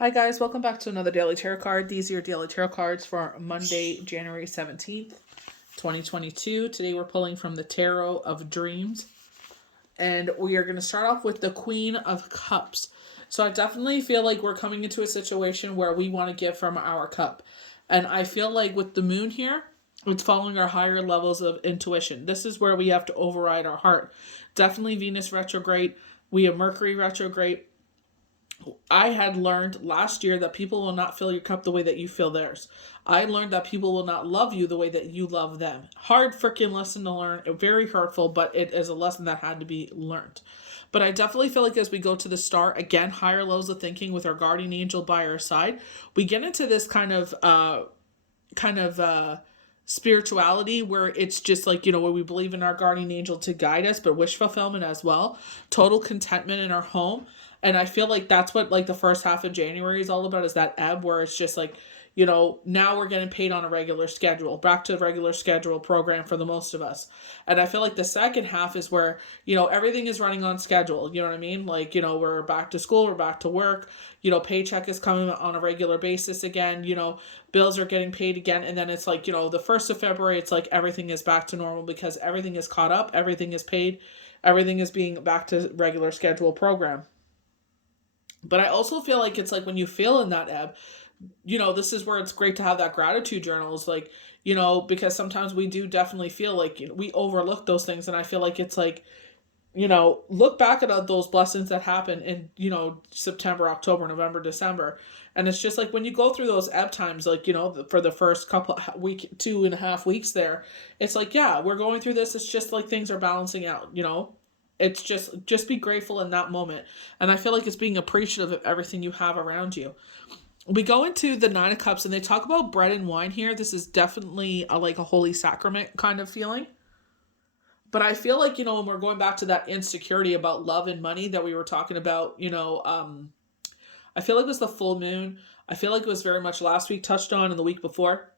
Hi guys, welcome back to another Daily Tarot card. These are your Daily Tarot cards for Monday, January 17th, 2022. Today we're pulling from the Tarot of Dreams. And we are going to start off with the Queen of Cups. So I definitely feel like we're coming into a situation where we want to give from our cup. And I feel like with the moon here, it's following our higher levels of intuition. This is where we have to override our heart. Definitely Venus retrograde. We have Mercury retrograde. I had learned last year that people will not fill your cup the way that you fill theirs. I learned that people will not love you the way that you love them. Hard freaking lesson to learn. Very hurtful, but it is a lesson that had to be learned. But I definitely feel like as we go to the star, again, higher levels of thinking with our guardian angel by our side, we get into this kind of spirituality where it's just like, where we believe in our guardian angel to guide us, but wish fulfillment as well. Total contentment in our home. And I feel like that's what like the first half of January is all about, is that ebb where it's just like, now we're getting paid on a regular schedule, back to a regular schedule program for the most of us. And I feel like the second half is where, everything is running on schedule. You know what I mean? Like, we're back to school, we're back to work, paycheck is coming on a regular basis again, bills are getting paid again. And then it's like, the 1st of February, it's like everything is back to normal because everything is caught up, everything is paid, everything is being back to regular schedule program. But I also feel like it's like when you feel in that ebb, this is where it's great to have that gratitude journal. Is like, because sometimes we do definitely feel like we overlook those things. And I feel like it's like, look back at those blessings that happen in, September, October, November, December. And it's just like when you go through those ebb times, like, for the first couple week, 2.5 weeks there, it's like, yeah, we're going through this. It's just like things are balancing out, It's just be grateful in that moment. And I feel like it's being appreciative of everything you have around you. We go into the 9 of Cups and they talk about bread and wine here. This is definitely like a holy sacrament kind of feeling. But I feel like, when we're going back to that insecurity about love and money that we were talking about, I feel like it was the full moon. I feel like it was very much last week touched on and the week before.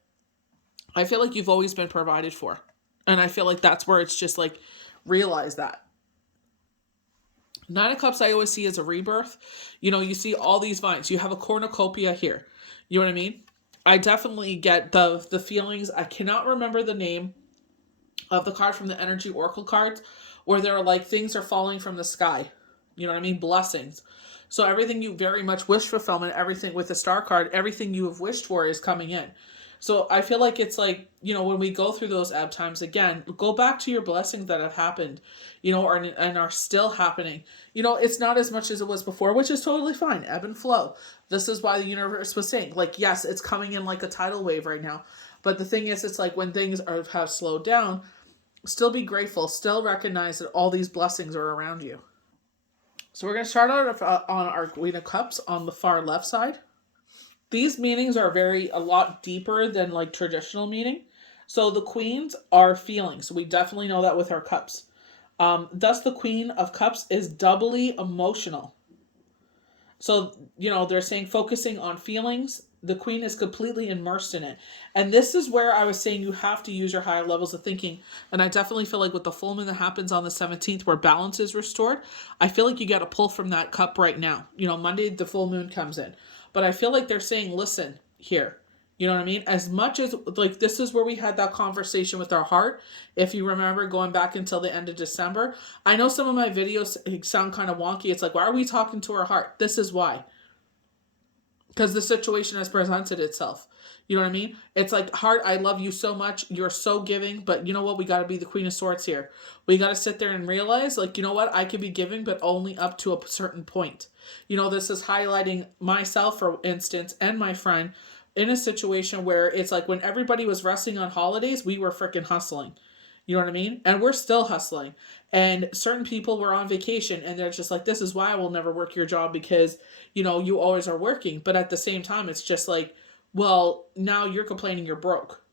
I feel like you've always been provided for. And I feel like that's where it's just like, realize that. 9 of Cups I always see as a rebirth. You see all these vines. You have a cornucopia here. You know what I mean? I definitely get the feelings. I cannot remember the name of the card from the Energy Oracle cards where they're like things are falling from the sky. You know what I mean? Blessings. So everything you very much wish fulfillment, everything with the star card, everything you have wished for is coming in. So I feel like it's like, when we go through those ebb times again, go back to your blessings that have happened, and are still happening. It's not as much as it was before, which is totally fine. Ebb and flow. This is why the universe was saying, like, yes, it's coming in like a tidal wave right now. But the thing is, it's like when things have slowed down, still be grateful, still recognize that all these blessings are around you. So we're going to start out on our Queen of Cups on the far left side. These meanings are a lot deeper than like traditional meaning. So the queens are feelings. We definitely know that with our cups. Thus, the Queen of Cups is doubly emotional. So, they're saying focusing on feelings. The Queen is completely immersed in it. And this is where I was saying you have to use your higher levels of thinking. And I definitely feel like with the full moon that happens on the 17th where balance is restored, I feel like you got to pull from that cup right now. Monday, the full moon comes in. But I feel like they're saying, listen here. You know what I mean? As much as, like, this is where we had that conversation with our heart. If you remember going back until the end of December. I know some of my videos sound kind of wonky. It's like, why are we talking to our heart? This is why. Because the situation has presented itself. You know what I mean? It's like, heart, I love you so much. You're so giving. But you know what? We got to be the Queen of Swords here. We got to sit there and realize, like, you know what? I could be giving, but only up to a certain point. This is highlighting myself, for instance, and my friend in a situation where it's like when everybody was resting on holidays, we were freaking hustling. You know what I mean? And we're still hustling. And certain people were on vacation and they're just like, this is why I will never work your job because, you always are working. But at the same time, it's just like, well, now you're complaining you're broke.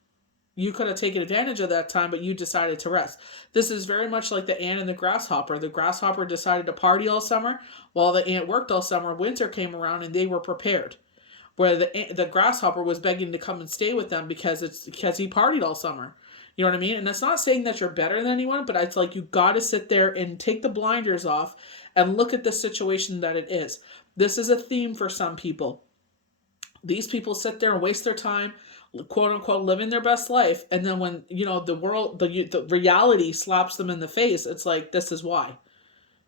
You could have taken advantage of that time, but you decided to rest. This is very much like the ant and the grasshopper. The grasshopper decided to party all summer while the ant worked all summer. Winter came around and they were prepared. Where the grasshopper was begging to come and stay with them because he partied all summer. You know what I mean? And that's not saying that you're better than anyone, but it's like you got to sit there and take the blinders off and look at the situation that it is. This is a theme for some people. These people sit there and waste their time, quote unquote, living their best life. And then when, the world, the reality slaps them in the face, it's like, this is why,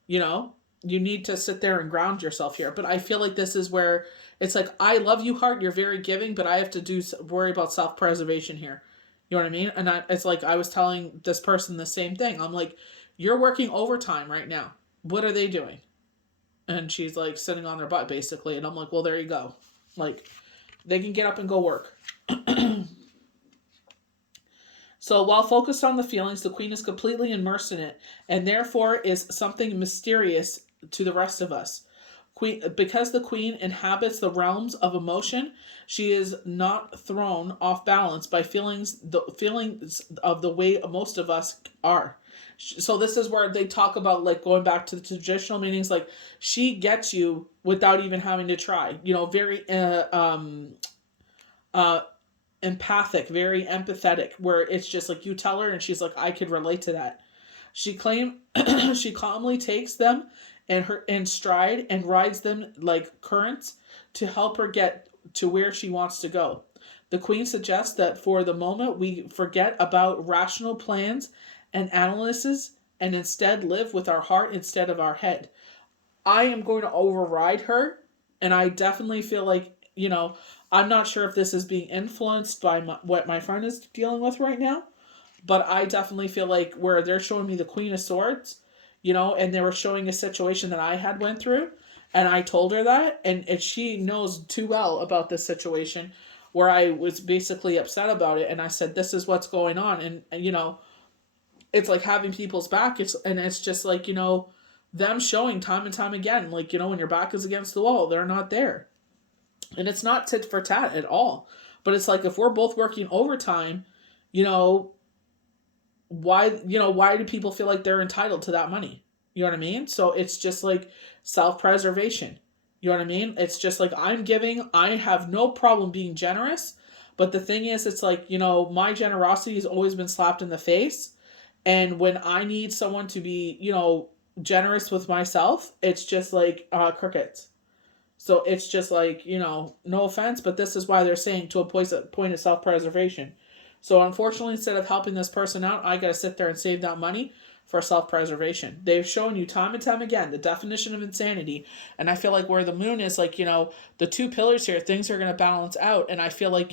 you know, you need to sit there and ground yourself here. But I feel like this is where it's like, I love you, heart. You're very giving, but I have to worry about self-preservation here. You know what I mean? And it's like, I was telling this person the same thing. I'm like, you're working overtime right now. What are they doing? And she's like sitting on their butt basically. And I'm like, well, there you go. Like, they can get up and go work. So while focused on the feelings, the queen is completely immersed in it, and therefore is something mysterious to the rest of us. Because the queen inhabits the realms of emotion, she is not thrown off balance by the feelings of the way most of us are. So this is where they talk about, like, going back to the traditional meanings, like, she gets you without even having to try. Very empathic, very empathetic, where it's just like you tell her and she's like, I could relate to that. She calmly takes them in stride and rides them like currents to help her get to where she wants to go. The queen suggests that for the moment we forget about rational plans and analysis and instead live with our heart instead of our head. I am going to override her, and I definitely feel like, I'm not sure if this is being influenced by what my friend is dealing with right now, but I definitely feel like where they're showing me the Queen of Swords, and they were showing a situation that I had went through, and I told her that, and she knows too well about this situation where I was basically upset about it, and I said, this is what's going on, and it's like having people's back, it's just like, them showing time and time again, like, when your back is against the wall, they're not there. And it's not tit for tat at all. But it's like, if we're both working overtime, why do people feel like they're entitled to that money? You know what I mean? So it's just like self-preservation. You know what I mean? It's just like, I'm giving, I have no problem being generous. But the thing is, it's like, my generosity has always been slapped in the face. And when I need someone to be, generous with myself, it's just like crickets. So it's just like, no offense, but this is why they're saying to a point of self-preservation. So unfortunately, instead of helping this person out, I got to sit there and save that money for self-preservation. They've shown you time and time again the definition of insanity. And I feel like where the moon is, like, the two pillars here, things are going to balance out. And I feel like,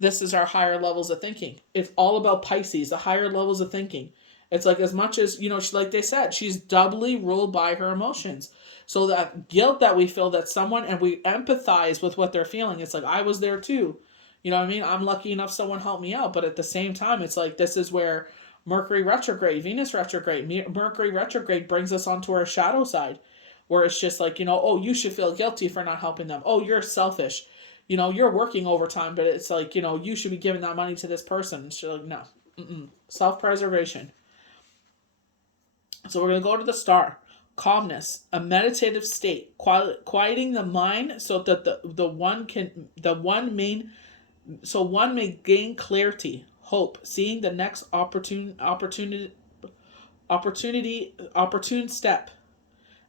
this is our higher levels of thinking. It's all about Pisces, the higher levels of thinking. It's like, as much as, like they said, she's doubly ruled by her emotions. So that guilt that we feel that someone, and we empathize with what they're feeling. It's like, I was there too. You know what I mean? I'm lucky enough someone helped me out. But at the same time, it's like, this is where Mercury retrograde, Venus retrograde, Mercury retrograde brings us onto our shadow side. Where it's just like, oh, you should feel guilty for not helping them. Oh, you're selfish. You're working overtime, but it's like, you should be giving that money to this person. She's like, no. Self-preservation. So we're going to go to the star. Calmness, a meditative state, quieting the mind so that one may gain clarity, hope, seeing the next opportune step.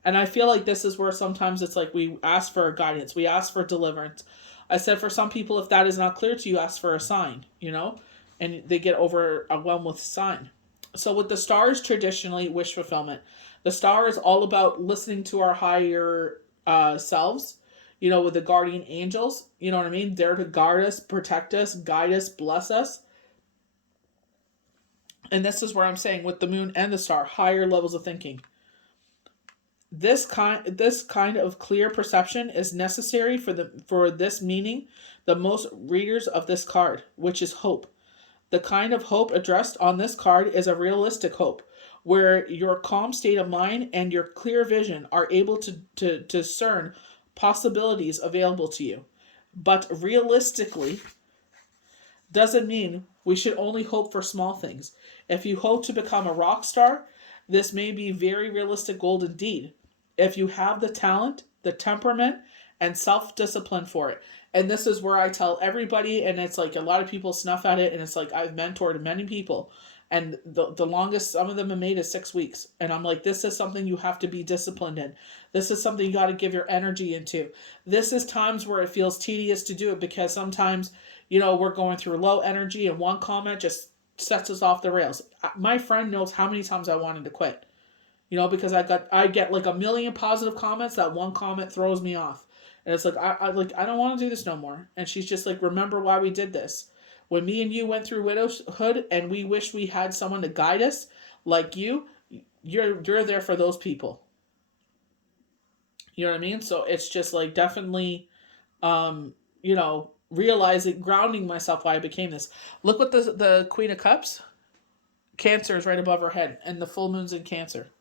And I feel like this is where sometimes it's like we ask for guidance, we ask for deliverance. I said, for some people, if that is not clear to you, ask for a sign, and they get overwhelmed with sign. So with the stars, traditionally, wish fulfillment. The star is all about listening to our higher selves, with the guardian angels. You know what I mean? There to guard us, protect us, guide us, bless us. And this is where I'm saying with the moon and the star, higher levels of thinking. This kind of clear perception is necessary for this meaning, the most readers of this card, which is hope. The kind of hope addressed on this card is a realistic hope, where your calm state of mind and your clear vision are able to discern possibilities available to you. But realistically doesn't mean we should only hope for small things. If you hope to become a rock star, this may be very realistic goal indeed. If you have the talent, the temperament, and self-discipline for it. And this is where I tell everybody, and it's like a lot of people snuff at it, and it's like I've mentored many people. And the longest some of them have made is 6 weeks. And I'm like, this is something you have to be disciplined in. This is something you got to give your energy into. This is times where it feels tedious to do it, because sometimes, we're going through low energy and one comment just sets us off the rails. My friend knows how many times I wanted to quit. Because I get like a million positive comments. That one comment throws me off, and it's like I don't want to do this no more. And she's just like, remember why we did this? When me and you went through widowhood, and we wish we had someone to guide us, like you're there for those people. You know what I mean? So it's just like definitely, realizing, grounding myself why I became this. Look what the Queen of Cups, Cancer is right above her head, and the full moon's in Cancer.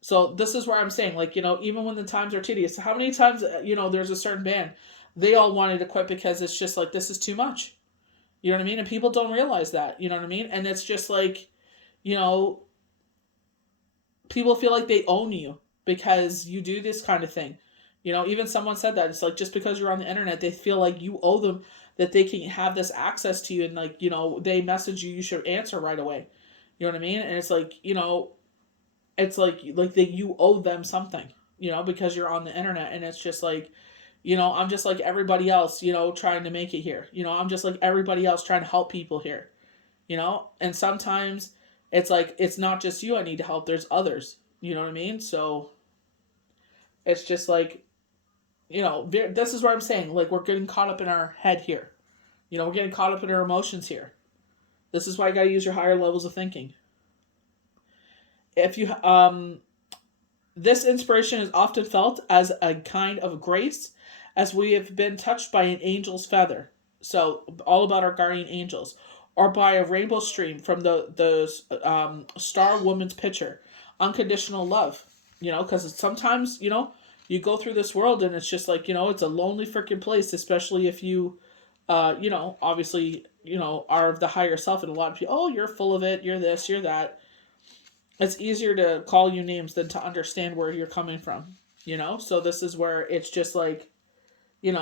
So this is where I'm saying, like, even when the times are tedious, how many times, there's a certain band, they all wanted to quit because it's just like, this is too much. You know what I mean? And people don't realize that, you know what I mean? And it's just like, you know, people feel like they own you because you do this kind of thing. Even someone said that. It's like, just because you're on the internet, they feel like you owe them, that they can have this access to you, and like, they message you, you should answer right away. You know what I mean? And it's like, it's like that you owe them something, because you're on the internet. And it's just like, I'm just like everybody else, trying to make it here. I'm just like everybody else trying to help people here, and sometimes it's like, it's not just you I need to help, there's others, you know what I mean? So it's just like, this is what I'm saying, like, we're getting caught up in our head here, we're getting caught up in our emotions here. This is why you got to use your higher levels of thinking. If you This inspiration is often felt as a kind of grace, as we have been touched by an angel's feather. So, all about our guardian angels, or by a rainbow stream from the star woman's picture. Unconditional love, because sometimes, you go through this world and it's just like, it's a lonely freaking place, especially if you, obviously, are of the higher self, and a lot of people, oh, you're full of it, you're this, you're that. It's easier to call you names than to understand where you're coming from, So this is where it's just like, you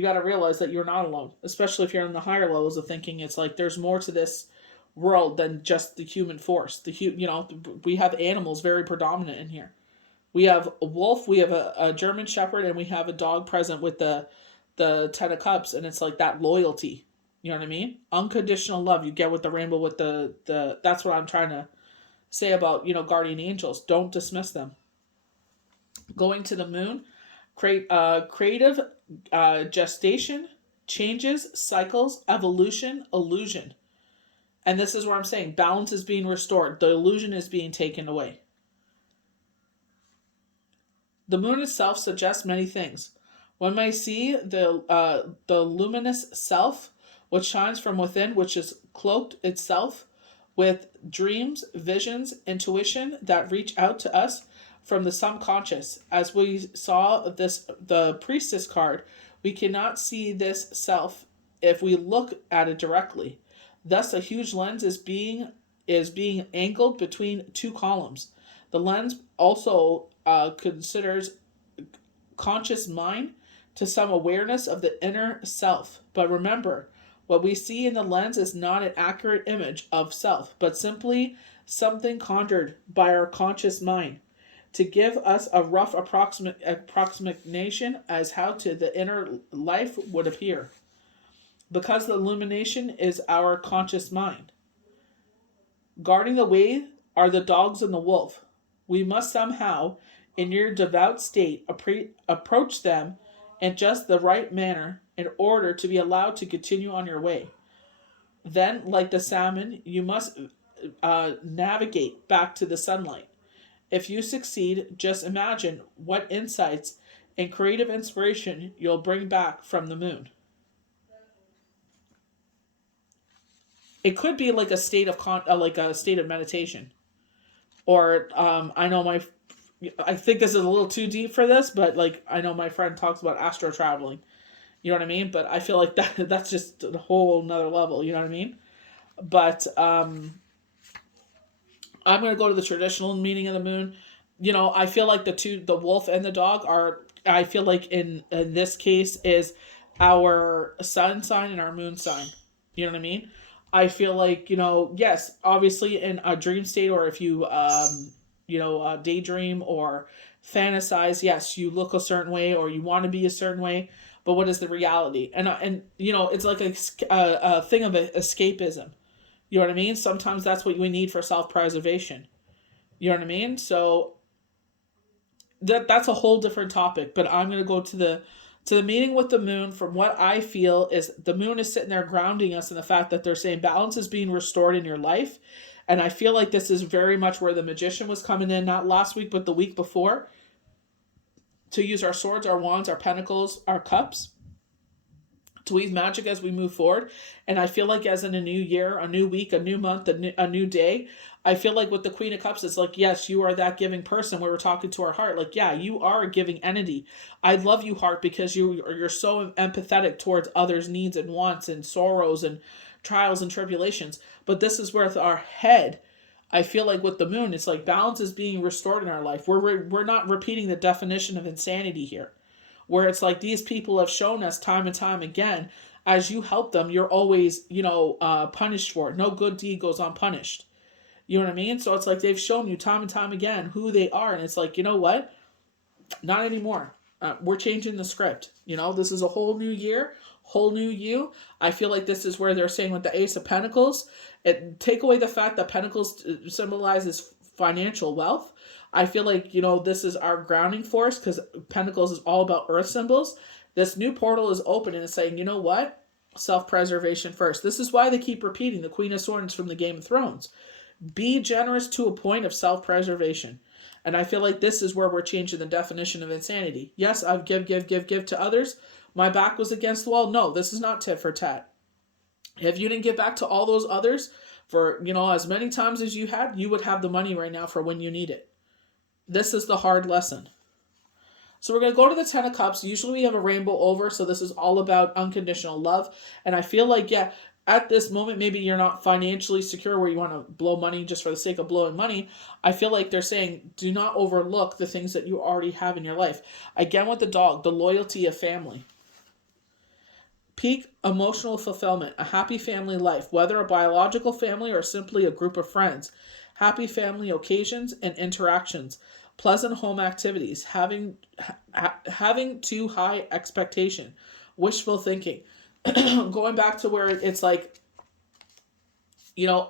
got to realize that you're not alone, especially if you're in the higher levels of thinking. It's like, there's more to this world than just the human force. We have animals very predominant in here. We have a wolf, we have a German Shepherd, and we have a dog present with the Ten of Cups, and it's like that loyalty. You know what I mean? Unconditional love you get with the rainbow, with the that's what I'm trying to say about, guardian angels. Don't dismiss them. Going to the moon, creative gestation, changes, cycles, evolution, illusion. And this is where I'm saying balance is being restored. The illusion is being taken away. The moon itself suggests many things. One may see the luminous self, which shines from within, which is cloaked itself with dreams, visions, intuition that reach out to us from the subconscious. As we saw the priestess card, we cannot see this self if we look at it directly. Thus, a huge lens is being angled between two columns. The lens also considers conscious mind to some awareness of the inner self. But remember, what we see in the lens is not an accurate image of self, but simply something conjured by our conscious mind to give us a rough approximation as how to the inner life would appear. Because the illumination is our conscious mind. Guarding the way are the dogs and the wolf. We must somehow, in your devout state, approach them in just the right manner in order to be allowed to continue on your way. Then, like the salmon, you must navigate back to the sunlight. If you succeed, just imagine what insights and creative inspiration you'll bring back from the moon. It could be like a state of meditation, or I think this is a little too deep for this, but like, I know my friend talks about astro traveling. You know what I mean? But I feel like that's just a whole nother level. You know what I mean? But I'm gonna go to the traditional meaning of the moon. I feel like the wolf and the dog are. I feel like in this case is our sun sign and our moon sign. You know what I mean? I feel like, yes, obviously in a dream state, or if you, daydream or fantasize, yes, you look a certain way or you want to be a certain way, but what is the reality? And it's like a thing of escapism. You know what I mean? Sometimes that's what we need for self preservation. You know what I mean? So that's a whole different topic. But I'm gonna go to the meeting with the moon. From what I feel is the moon is sitting there grounding us in the fact that they're saying balance is being restored in your life. And I feel like this is very much where the magician was coming in, not last week, but the week before, to use our swords, our wands, our pentacles, our cups to weave magic as we move forward. And I feel like as in a new year, a new week, a new month, a new day, I feel like with the Queen of Cups, it's like, yes, you are that giving person. We were talking to our heart. Like, yeah, you are a giving entity. I love you, heart, because you're so empathetic towards others' needs and wants and sorrows and trials and tribulations. But this is where our head, I feel like with the moon, it's like balance is being restored in our life. We're not repeating the definition of insanity here, where it's like these people have shown us time and time again, as you help them, you're always, punished for it. No good deed goes unpunished. You know what I mean? So it's like they've shown you time and time again who they are. And it's like, you know what? Not anymore. We're changing the script. This is a whole new year, whole new you. I feel like this is where they're saying with the Ace of Pentacles, take away the fact that Pentacles symbolizes financial wealth. I feel like, this is our grounding force, because Pentacles is all about earth symbols. This new portal is open and it's saying, you know what? Self-preservation first. This is why they keep repeating the Queen of Swords from the Game of Thrones. Be generous to a point of self-preservation. And I feel like this is where we're changing the definition of insanity. Yes, I've give to others. My back was against the wall. No, this is not tit for tat. If you didn't give back to all those others for, as many times as you had, you would have the money right now for when you need it. This is the hard lesson. So we're going to go to the Ten of Cups. Usually we have a rainbow over, so this is all about unconditional love. And I feel like, yeah, at this moment, maybe you're not financially secure where you want to blow money just for the sake of blowing money. I feel like they're saying, do not overlook the things that you already have in your life. Again, with the dog, the loyalty of family. Peak emotional fulfillment, a happy family life, whether a biological family or simply a group of friends. Happy family occasions and interactions. Pleasant home activities. Having too high expectation. Wishful thinking. Going back to where it's like,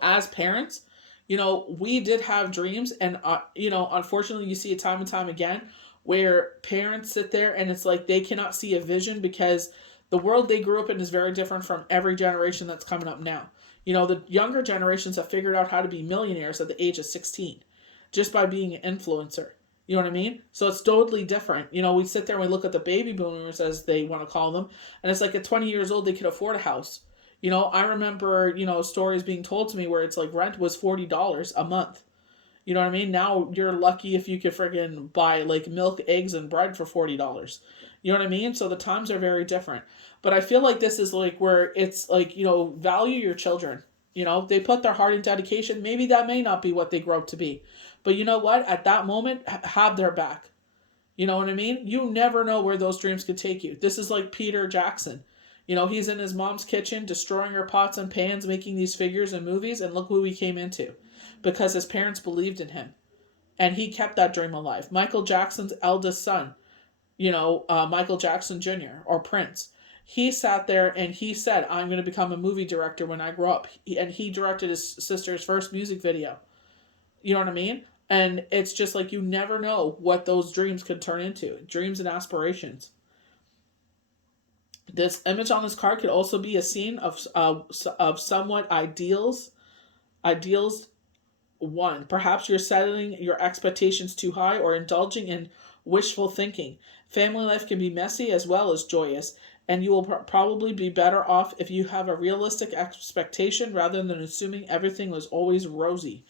as parents, we did have dreams, and unfortunately you see it time and time again where parents sit there and it's like they cannot see a vision, because the world they grew up in is very different from every generation that's coming up now. The younger generations have figured out how to be millionaires at the age of 16 just by being an influencer. You know what I mean? So it's totally different. We sit there and we look at the baby boomers, as they want to call them, and it's like at 20 years old, they could afford a house. I remember, stories being told to me where it's like rent was $40 a month. You know what I mean? Now you're lucky if you could friggin' buy like milk, eggs, and bread for $40. You know what I mean? So the times are very different. But I feel like this is like where it's like, value your children. They put their heart and dedication. Maybe that may not be what they grow up to be. But you know what? At that moment, have their back. You know what I mean? You never know where those dreams could take you. This is like Peter Jackson. He's in his mom's kitchen, destroying her pots and pans, making these figures and movies, and look who he came into. Because his parents believed in him. And he kept that dream alive. Michael Jackson's eldest son, Michael Jackson Jr. or Prince, he sat there and he said, I'm going to become a movie director when I grow up. And he directed his sister's first music video. You know what I mean? And it's just like you never know what those dreams could turn into. Dreams and aspirations. This image on this card could also be a scene of somewhat ideals one. Perhaps you're setting your expectations too high or indulging in wishful thinking. Family life can be messy as well as joyous, and you will probably be better off if you have a realistic expectation rather than assuming everything was always rosy.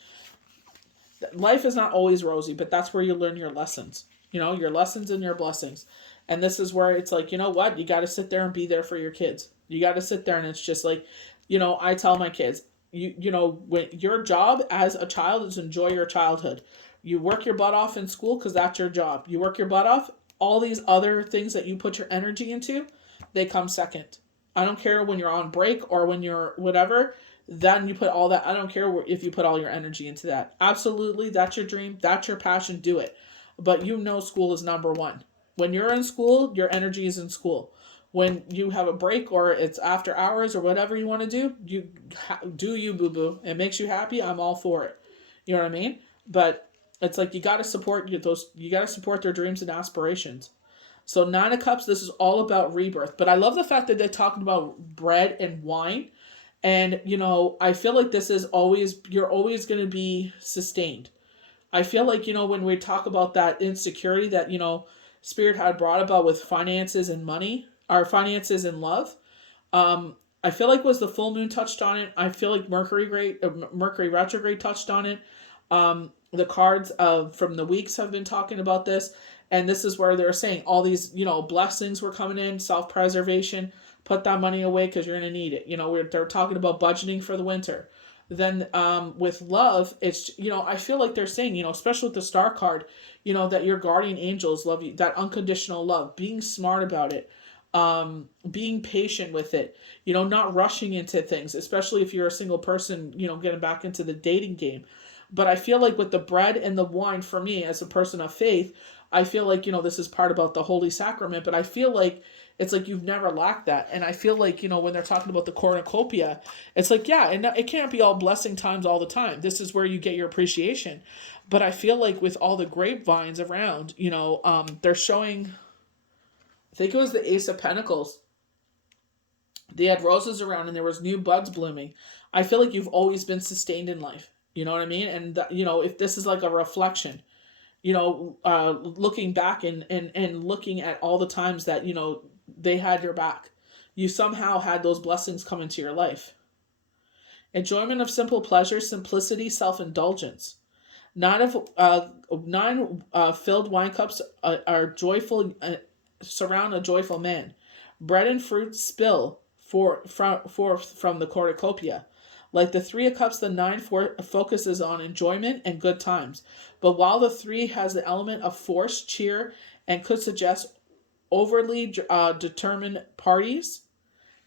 Life is not always rosy, but that's where you learn your lessons. Your lessons and your blessings. And this is where it's like, you know what? You got to sit there and be there for your kids. You got to sit there and it's just like, I tell my kids, when your job as a child is enjoy your childhood. You work your butt off in school because that's your job. You work your butt off. All these other things that you put your energy into, they come second. I don't care when you're on break or when you're whatever. then you put all that. I don't care if you put all your energy into that. Absolutely, that's your dream, that's your passion, do it. But you know school is number one. When you're in school, your energy is in school. When you have a break or it's after hours or whatever you want to do, do you, boo boo. It makes you happy, I'm all for it. You know what I mean? But it's like you got to support those. You got to support their dreams and aspirations. So Nine of Cups, this is all about rebirth. But I love the fact that they're talking about bread and wine. And, I feel like this is always, you're always going to be sustained. I feel like, when we talk about that insecurity that, Spirit had brought about with finances and money, our finances and love, I feel like was the full moon touched on it. I feel like Mercury retrograde touched on it. The cards from the weeks have been talking about this. And this is where they're saying all these, blessings were coming in, self-preservation, put that money away because you're going to need it. They're talking about budgeting for the winter. Then with love, it's, I feel like they're saying, especially with the star card, that your guardian angels love you, that unconditional love, being smart about it, being patient with it, not rushing into things, especially if you're a single person, getting back into the dating game. But I feel like with the bread and the wine, for me as a person of faith, I feel like, this is part about the Holy Sacrament, but I feel like it's like you've never lacked that. And I feel like, when they're talking about the cornucopia, it's like, yeah, and it can't be all blessing times all the time. This is where you get your appreciation. But I feel like with all the grapevines around, they're showing, I think it was the Ace of Pentacles. They had roses around and there was new buds blooming. I feel like you've always been sustained in life. You know what I mean? And, if this is like a reflection, looking back and looking at all the times that, they had your back. You somehow had those blessings come into your life. Enjoyment of simple pleasures, simplicity, self-indulgence. Nine filled wine cups are joyful, surround a joyful man. Bread and fruit spill forth from the cornucopia. Like the Three of Cups, the Nine focuses on enjoyment and good times. But while the Three has the element of force, cheer, and could suggest overly determined parties,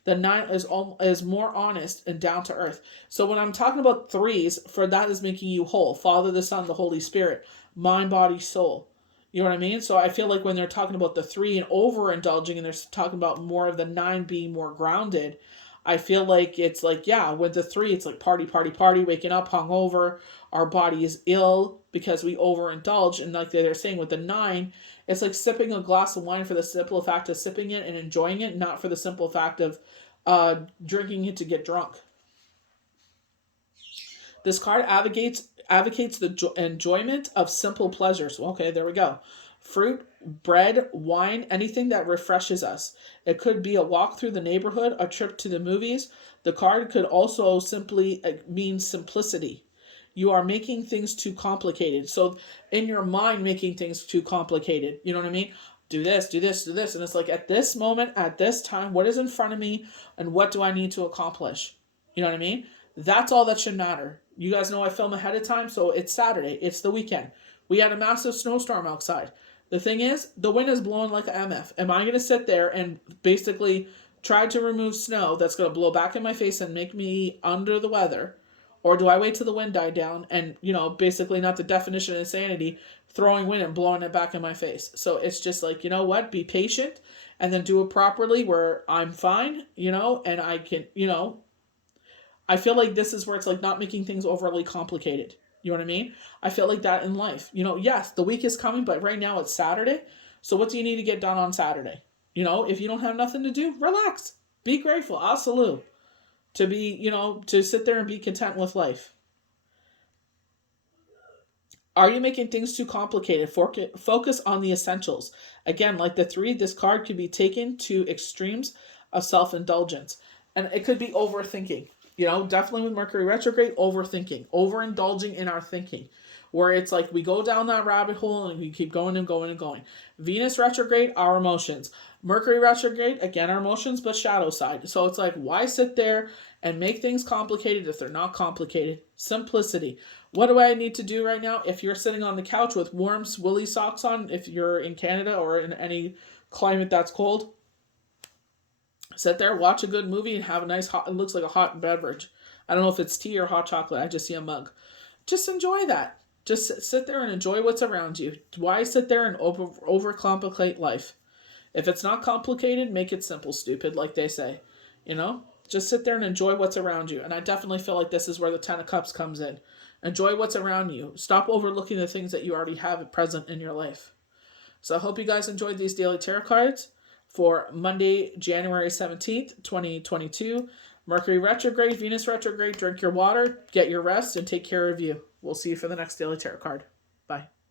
the Nine is more honest and down to earth. So when I'm talking about threes, for that is making you whole. Father, the Son, the Holy Spirit, mind, body, soul. You know what I mean? So I feel like when they're talking about the three and overindulging and they're talking about more of the nine being more grounded, I feel like it's like, yeah, with the three, it's like party, party, party, waking up hungover. Our body is ill because we overindulge. And like they're saying with the nine, it's like sipping a glass of wine for the simple fact of sipping it and enjoying it, not for the simple fact of drinking it to get drunk. This card advocates the enjoyment of simple pleasures. Okay, there we go. Fruit, bread, wine, anything that refreshes us. It could be a walk through the neighborhood, a trip to the movies. The card could also simply mean simplicity. You are making things too complicated. So in your mind, making things too complicated. You know what I mean? Do this, do this, do this. And it's like at this moment, at this time, what is in front of me and what do I need to accomplish? You know what I mean? That's all that should matter. You guys know I film ahead of time, so it's Saturday. It's the weekend. We had a massive snowstorm outside. The thing is, the wind is blowing like an MF. Am I going to sit there and basically try to remove snow that's going to blow back in my face and make me under the weather? Or do I wait till the wind died down and, basically not the definition of insanity, throwing wind and blowing it back in my face? So it's just like, you know what? Be patient and then do it properly where I'm fine, and I can, I feel like this is where it's like not making things overly complicated. You know what I mean? I feel like that in life. Yes, the week is coming, but right now it's Saturday. So what do you need to get done on Saturday? If you don't have nothing to do, relax. Be grateful. I'll salute. To be, to sit there and be content with life. Are you making things too complicated? Focus on the essentials. Again, like the three, this card could be taken to extremes of self-indulgence. And it could be overthinking. Definitely with Mercury retrograde, overthinking, overindulging in our thinking, where it's like we go down that rabbit hole and we keep going and going and going. Venus retrograde, our emotions. Mercury retrograde, again, our emotions, but shadow side. So it's like, why sit there and make things complicated if they're not complicated? Simplicity. What do I need to do right now? If you're sitting on the couch with warm, woolly socks on, if you're in Canada or in any climate that's cold, sit there, watch a good movie, and have a nice hot, it looks like a hot beverage. I don't know if it's tea or hot chocolate. I just see a mug. Just enjoy that. Just sit there and enjoy what's around you. Why sit there and overcomplicate life? If it's not complicated, make it simple, stupid, like they say. You know? Just sit there and enjoy what's around you. And I definitely feel like this is where the Ten of Cups comes in. Enjoy what's around you. Stop overlooking the things that you already have present in your life. So I hope you guys enjoyed these daily tarot cards for Monday, January 17th, 2022. Mercury retrograde, Venus retrograde. Drink your water, get your rest, and take care of you. We'll see you for the next daily tarot card. Bye.